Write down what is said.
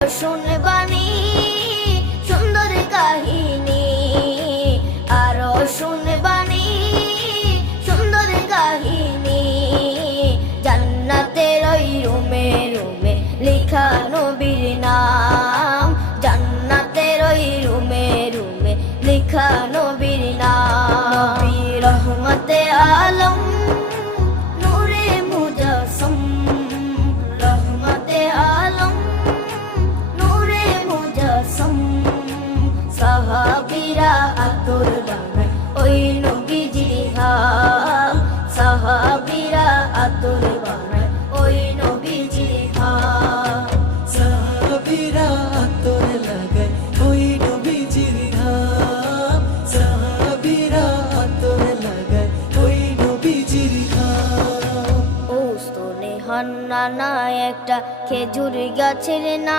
শুনবানি সুন্দর কাহিনী, আরো শুনবানি সুন্দর কাহিনী। জান্নাতের ওই রুমে রুমে লেখা নবীর নাম, জান্নাতের ওই রুমে রুমে লেখা নবীর নাম। নবী রহমতে আলম নূরে মুজাসসম, রহমতে আলম নূরে মুজাসসম। সাহাবীরা আতর বানায় ওই নবীজির ঘাম, সাহাবীরা আতর বানায় ওই নবীজির ঘাম। সাহাবীরা আতর লাগায় ওই নবীজির ঘাম, সাহাবীরা আতর লাগায় ওই নবীজির ঘাম। ও স্তনে হান্নানা একটা খেজুর গাছের নাম।